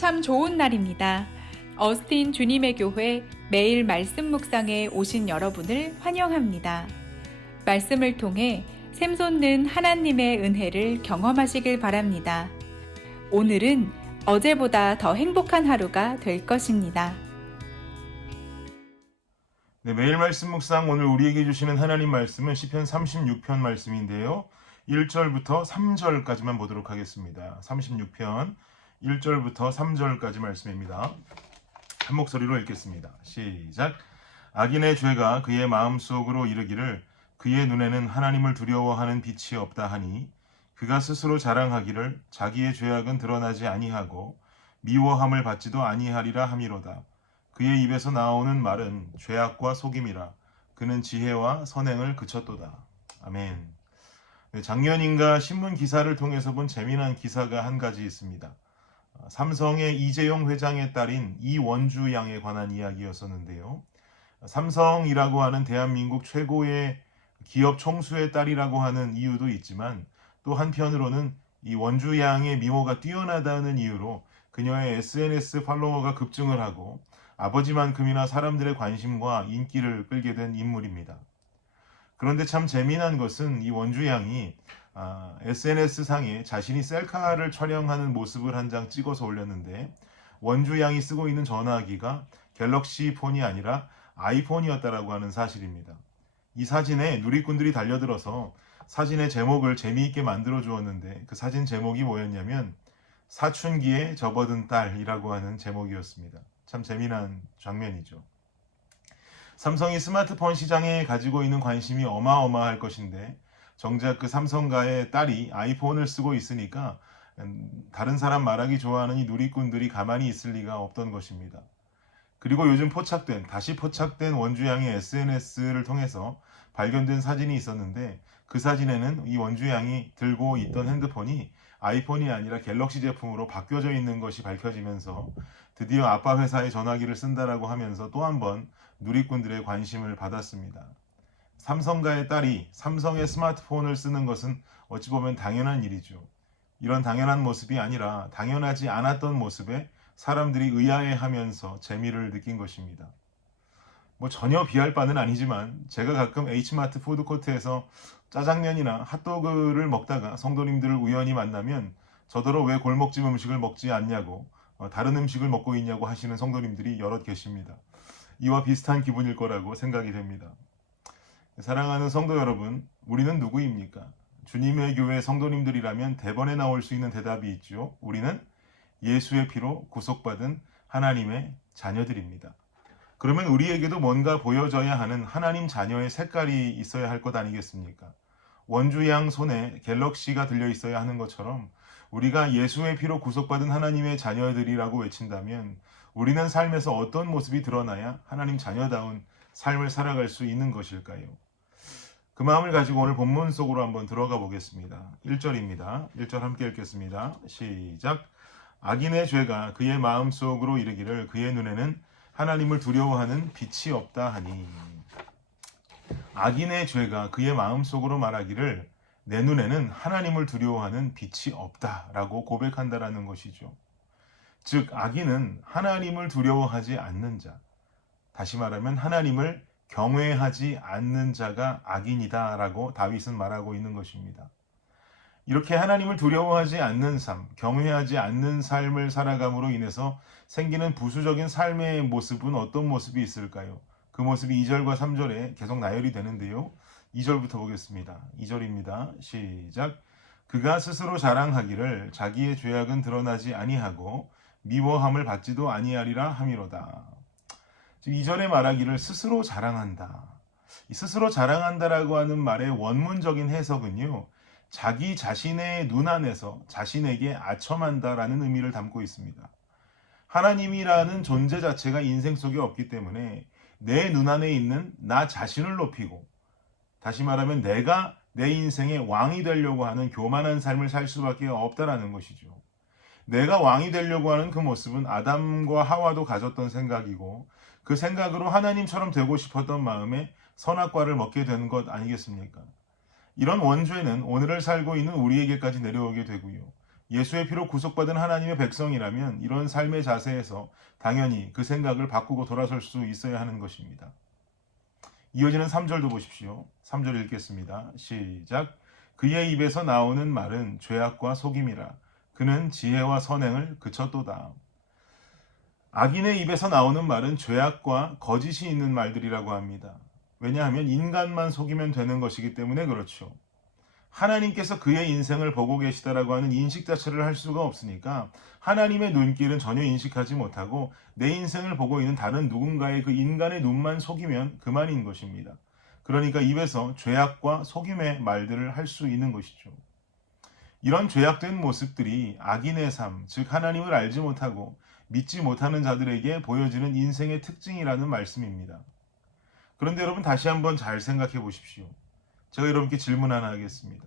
참 좋은 날입니다. 어스틴 주님의 교회 매일 말씀 묵상에 오신 여러분을 환영합니다. 말씀을 통해 샘솟는 하나님의 은혜를 경험하시길 바랍니다. 오늘은 어제보다 더 행복한 하루가 될 것입니다. 네, 매일 말씀 묵상 오늘 우리에게 주시는 하나님 말씀은 시편 36편 말씀인데요. 1절부터 3절까지만 보도록 하겠습니다. 36편 1절부터 3절까지 말씀입니다. 한 목소리로 읽겠습니다. 시작. 악인의 죄가 그의 마음속으로 이르기를 그의 눈에는 하나님을 두려워하는 빛이 없다 하니 그가 스스로 자랑하기를 자기의 죄악은 드러나지 아니하고 미워함을 받지도 아니하리라 함이로다. 그의 입에서 나오는 말은 죄악과 속임이라. 그는 지혜와 선행을 그쳤도다. 아멘. 네, 작년인가 신문 기사를 통해서 본 재미난 기사가 한 가지 있습니다. 삼성의 이재용 회장의 딸인 이원주 양에 관한 이야기였었는데요. 삼성이라고 하는 대한민국 최고의 기업 총수의 딸이라고 하는 이유도 있지만 또 한편으로는 이 원주 양의 미모가 뛰어나다는 이유로 그녀의 SNS 팔로워가 급증을 하고 아버지만큼이나 사람들의 관심과 인기를 끌게 된 인물입니다. 그런데 참 재미난 것은 이 원주 양이 SNS상에 자신이 셀카를 촬영하는 모습을 한 장 찍어서 올렸는데 원주 양이 쓰고 있는 전화기가 갤럭시 폰이 아니라 아이폰이었다라고 하는 사실입니다. 이 사진에 누리꾼들이 달려들어서 사진의 제목을 재미있게 만들어 주었는데 그 사진 제목이 뭐였냐면 사춘기에 접어든 딸이라고 하는 제목이었습니다. 참 재미난 장면이죠. 삼성이 스마트폰 시장에 가지고 있는 관심이 어마어마할 것인데 정작 그 삼성가의 딸이 아이폰을 쓰고 있으니까 다른 사람 말하기 좋아하는 이 누리꾼들이 가만히 있을 리가 없던 것입니다. 그리고 요즘 다시 포착된 원주 양의 SNS를 통해서 발견된 사진이 있었는데 그 사진에는 이 원주 양이 들고 있던 핸드폰이 아이폰이 아니라 갤럭시 제품으로 바뀌어져 있는 것이 밝혀지면서 드디어 아빠 회사의 전화기를 쓴다라고 하면서 또 한 번 누리꾼들의 관심을 받았습니다. 삼성가의 딸이 삼성의 스마트폰을 쓰는 것은 어찌 보면 당연한 일이죠. 이런 당연한 모습이 아니라 당연하지 않았던 모습에 사람들이 의아해하면서 재미를 느낀 것입니다. 전혀 비할 바는 아니지만 제가 가끔 H마트 푸드코트에서 짜장면이나 핫도그를 먹다가 성도님들을 우연히 만나면 저더러 왜 골목집 음식을 먹지 않냐고 다른 음식을 먹고 있냐고 하시는 성도님들이 여럿 계십니다. 이와 비슷한 기분일 거라고 생각이 됩니다. 사랑하는 성도 여러분, 우리는 누구입니까? 주님의 교회 성도님들이라면 대번에 나올 수 있는 대답이 있죠. 우리는 예수의 피로 구속받은 하나님의 자녀들입니다. 그러면 우리에게도 뭔가 보여져야 하는 하나님 자녀의 색깔이 있어야 할 것 아니겠습니까? 원주 양 손에 갤럭시가 들려 있어야 하는 것처럼 우리가 예수의 피로 구속받은 하나님의 자녀들이라고 외친다면 우리는 삶에서 어떤 모습이 드러나야 하나님 자녀다운 삶을 살아갈 수 있는 것일까요? 그 마음을 가지고 오늘 본문 속으로 한번 들어가 보겠습니다. 1절입니다. 1절 함께 읽겠습니다. 시작. 악인의 죄가 그의 마음속으로 이르기를 그의 눈에는 하나님을 두려워하는 빛이 없다 하니. 악인의 죄가 그의 마음속으로 말하기를 내 눈에는 하나님을 두려워하는 빛이 없다라고 고백한다라는 것이죠. 즉 악인은 하나님을 두려워하지 않는 자, 다시 말하면 하나님을 경외하지 않는 자가 악인이다라고 다윗은 말하고 있는 것입니다. 이렇게 하나님을 두려워하지 않는 삶, 경외하지 않는 삶을 살아감으로 인해서 생기는 부수적인 삶의 모습은 어떤 모습이 있을까요? 그 모습이 2절과 3절에 계속 나열이 되는데요. 2절부터 보겠습니다. 2절입니다. 시작. 그가 스스로 자랑하기를 자기의 죄악은 드러나지 아니하고 미워함을 받지도 아니하리라 함이로다. 2절에 말하기를 스스로 자랑한다. 이 스스로 자랑한다라고 하는 말의 원문적인 해석은요. 자기 자신의 눈 안에서 자신에게 아첨한다라는 의미를 담고 있습니다. 하나님이라는 존재 자체가 인생 속에 없기 때문에 내 눈 안에 있는 나 자신을 높이고 다시 말하면 내가 내 인생의 왕이 되려고 하는 교만한 삶을 살 수밖에 없다라는 것이죠. 내가 왕이 되려고 하는 그 모습은 아담과 하와도 가졌던 생각이고 그 생각으로 하나님처럼 되고 싶었던 마음에 선악과를 먹게 된 것 아니겠습니까? 이런 원죄는 오늘을 살고 있는 우리에게까지 내려오게 되고요. 예수의 피로 구속받은 하나님의 백성이라면 이런 삶의 자세에서 당연히 그 생각을 바꾸고 돌아설 수 있어야 하는 것입니다. 이어지는 3절도 보십시오. 3절 읽겠습니다. 시작. 그의 입에서 나오는 말은 죄악과 속임이라. 그는 지혜와 선행을 그쳤도다. 악인의 입에서 나오는 말은 죄악과 거짓이 있는 말들이라고 합니다. 왜냐하면 인간만 속이면 되는 것이기 때문에 그렇죠. 하나님께서 그의 인생을 보고 계시다라고 하는 인식 자체를 할 수가 없으니까 하나님의 눈길은 전혀 인식하지 못하고 내 인생을 보고 있는 다른 누군가의 그 인간의 눈만 속이면 그만인 것입니다. 그러니까 입에서 죄악과 속임의 말들을 할 수 있는 것이죠. 이런 죄악된 모습들이 악인의 삶, 즉 하나님을 알지 못하고 믿지 못하는 자들에게 보여지는 인생의 특징이라는 말씀입니다. 그런데 여러분 다시 한번 잘 생각해 보십시오. 제가 여러분께 질문 하나 하겠습니다.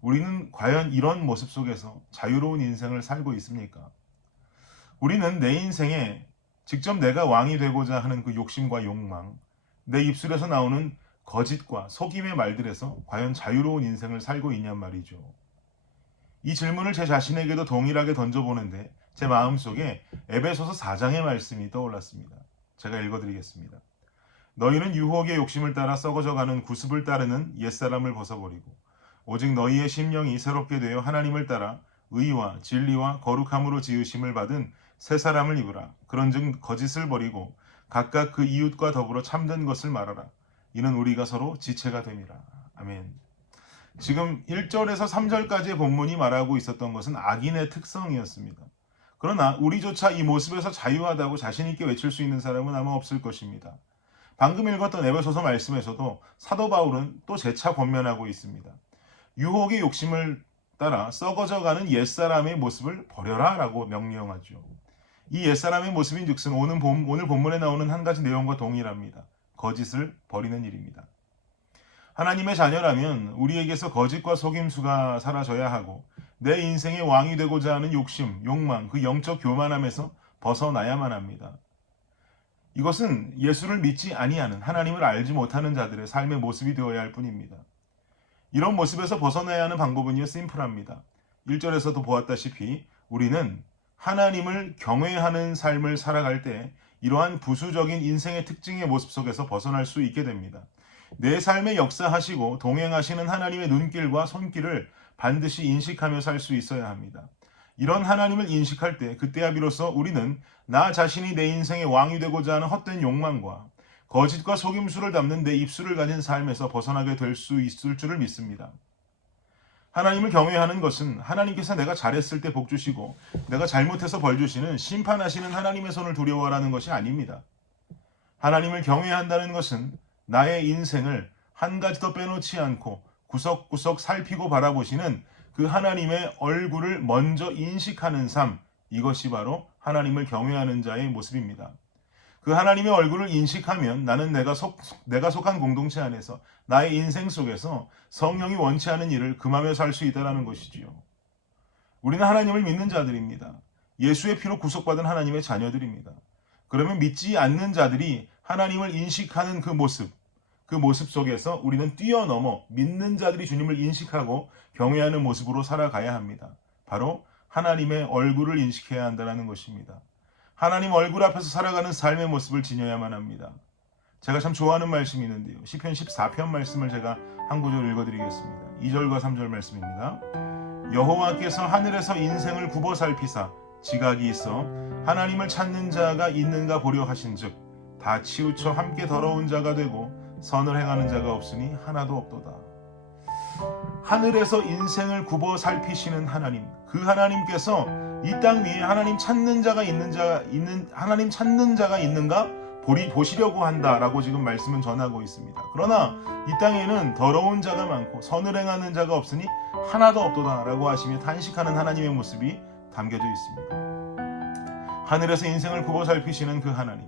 우리는 과연 이런 모습 속에서 자유로운 인생을 살고 있습니까? 우리는 내 인생에 직접 내가 왕이 되고자 하는 그 욕심과 욕망, 내 입술에서 나오는 거짓과 속임의 말들에서 과연 자유로운 인생을 살고 있냔 말이죠. 이 질문을 제 자신에게도 동일하게 던져보는데 제 마음속에 에베소서 4장의 말씀이 떠올랐습니다. 제가 읽어드리겠습니다. 너희는 유혹의 욕심을 따라 썩어져가는 구습을 따르는 옛사람을 벗어버리고 오직 너희의 심령이 새롭게 되어 하나님을 따라 의와 진리와 거룩함으로 지으심을 받은 새 사람을 입으라. 그런즉 거짓을 버리고 각각 그 이웃과 더불어 참된 것을 말하라. 이는 우리가 서로 지체가 됨이라. 아멘. 지금 1절에서 3절까지의 본문이 말하고 있었던 것은 악인의 특성이었습니다. 그러나 우리조차 이 모습에서 자유하다고 자신 있게 외칠 수 있는 사람은 아마 없을 것입니다. 방금 읽었던 에베소서 말씀에서도 사도 바울은 또 재차 권면하고 있습니다. 유혹의 욕심을 따라 썩어져가는 옛사람의 모습을 버려라 라고 명령하죠. 이 옛사람의 모습인 즉슨 오늘 본문에 나오는 한 가지 내용과 동일합니다. 거짓을 버리는 일입니다. 하나님의 자녀라면 우리에게서 거짓과 속임수가 사라져야 하고 내 인생의 왕이 되고자 하는 욕심, 욕망, 그 영적 교만함에서 벗어나야만 합니다. 이것은 예수를 믿지 아니하는 하나님을 알지 못하는 자들의 삶의 모습이 되어야 할 뿐입니다. 이런 모습에서 벗어나야 하는 방법은요 심플합니다. 1절에서도 보았다시피 우리는 하나님을 경외하는 삶을 살아갈 때 이러한 부수적인 인생의 특징의 모습 속에서 벗어날 수 있게 됩니다. 내 삶에 역사하시고 동행하시는 하나님의 눈길과 손길을 반드시 인식하며 살 수 있어야 합니다. 이런 하나님을 인식할 때 그때야 비로소 우리는 나 자신이 내 인생의 왕이 되고자 하는 헛된 욕망과 거짓과 속임수를 담는 내 입술을 가진 삶에서 벗어나게 될 수 있을 줄을 믿습니다. 하나님을 경외하는 것은 하나님께서 내가 잘했을 때 복 주시고 내가 잘못해서 벌 주시는 심판하시는 하나님의 손을 두려워하라는 것이 아닙니다. 하나님을 경외한다는 것은 나의 인생을 한 가지도 빼놓지 않고 구석구석 살피고 바라보시는 그 하나님의 얼굴을 먼저 인식하는 삶, 이것이 바로 하나님을 경외하는 자의 모습입니다. 그 하나님의 얼굴을 인식하면 나는 내가 속한 공동체 안에서 나의 인생 속에서 성령이 원치 않은 일을 금하며 살 수 있다는 것이지요. 우리는 하나님을 믿는 자들입니다. 예수의 피로 구속받은 하나님의 자녀들입니다. 그러면 믿지 않는 자들이 하나님을 인식하는 그 모습 속에서 우리는 뛰어넘어 믿는 자들이 주님을 인식하고 경외하는 모습으로 살아가야 합니다. 바로 하나님의 얼굴을 인식해야 한다는 것입니다. 하나님 얼굴 앞에서 살아가는 삶의 모습을 지녀야만 합니다. 제가 참 좋아하는 말씀이 있는데요. 시편 14편 말씀을 제가 한 구절 읽어드리겠습니다. 2절과 3절 말씀입니다. 여호와께서 하늘에서 인생을 굽어 살피사 지각이 있어 하나님을 찾는 자가 있는가 보려 하신즉 다 치우쳐 함께 더러운 자가 되고 선을 행하는 자가 없으니 하나도 없도다. 하늘에서 인생을 굽어 살피시는 하나님, 그 하나님께서 이 땅 위에 하나님 찾는 자가 있는가 보시려고 한다라고 지금 말씀은 전하고 있습니다. 그러나 이 땅에는 더러운 자가 많고 선을 행하는 자가 없으니 하나도 없도다라고 하시며 탄식하는 하나님의 모습이 담겨져 있습니다. 하늘에서 인생을 굽어 살피시는 그 하나님,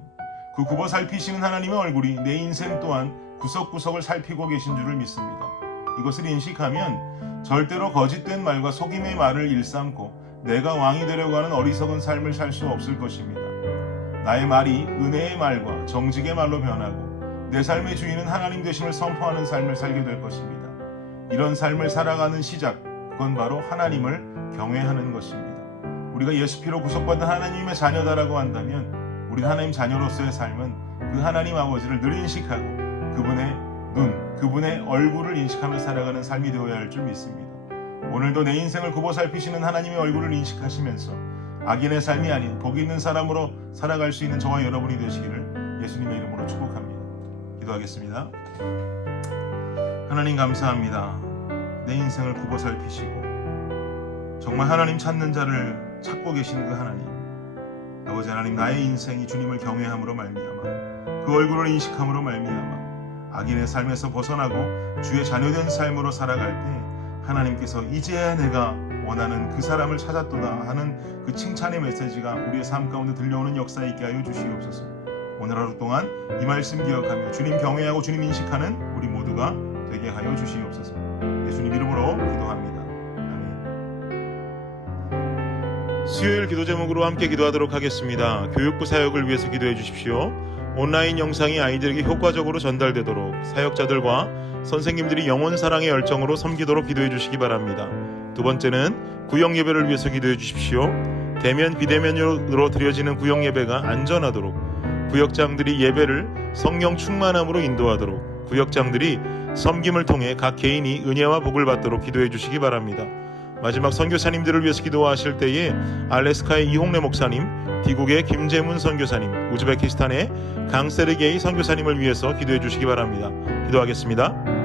그 굽어 살피시는 하나님의 얼굴이 내 인생 또한 구석구석을 살피고 계신 줄을 믿습니다. 이것을 인식하면 절대로 거짓된 말과 속임의 말을 일삼고 내가 왕이 되려고 하는 어리석은 삶을 살 수 없을 것입니다. 나의 말이 은혜의 말과 정직의 말로 변하고 내 삶의 주인은 하나님 되심을 선포하는 삶을 살게 될 것입니다. 이런 삶을 살아가는 시작, 그건 바로 하나님을 경외하는 것입니다. 우리가 예수 피로 구속받은 하나님의 자녀다라고 한다면 우리가 하나님 자녀로서의 삶은 그 하나님 아버지를 늘 인식하고 그분의 눈, 그분의 얼굴을 인식하며 살아가는 삶이 되어야 할 줄 믿습니다. 오늘도 내 인생을 굽어 살피시는 하나님의 얼굴을 인식하시면서 악인의 삶이 아닌 복 있는 사람으로 살아갈 수 있는 저와 여러분이 되시기를 예수님의 이름으로 축복합니다. 기도하겠습니다. 하나님 감사합니다. 내 인생을 굽어 살피시고 정말 하나님 찾는 자를 찾고 계신 그 하나님, 아버지 하나님, 나의 인생이 주님을 경외함으로 말미암아 그 얼굴을 인식함으로 말미암아 악인의 삶에서 벗어나고 주의 자녀된 삶으로 살아갈 때 하나님께서 이제야 내가 원하는 그 사람을 찾았도다 하는 그 칭찬의 메시지가 우리의 삶 가운데 들려오는 역사 있게 하여 주시옵소서. 오늘 하루 동안 이 말씀 기억하며 주님 경외하고 주님 인식하는 우리 모두가 되게 하여 주시옵소서. 예수님 이름으로 기도합니다. 아멘. 수요일 기도 제목으로 함께 기도하도록 하겠습니다. 교육부 사역을 위해서 기도해 주십시오. 온라인 영상이 아이들에게 효과적으로 전달되도록 사역자들과 선생님들이 영혼 사랑의 열정으로 섬기도록 기도해 주시기 바랍니다. 두 번째는 구역 예배를 위해서 기도해 주십시오. 대면 비대면으로 드려지는 구역 예배가 안전하도록 구역장들이 예배를 성령 충만함으로 인도하도록 구역장들이 섬김을 통해 각 개인이 은혜와 복을 받도록 기도해 주시기 바랍니다. 마지막 선교사님들을 위해서 기도하실 때에 알래스카의 이홍래 목사님, 미국의 김재문 선교사님, 우즈베키스탄의 강세르게이 선교사님을 위해서 기도해 주시기 바랍니다. 기도하겠습니다.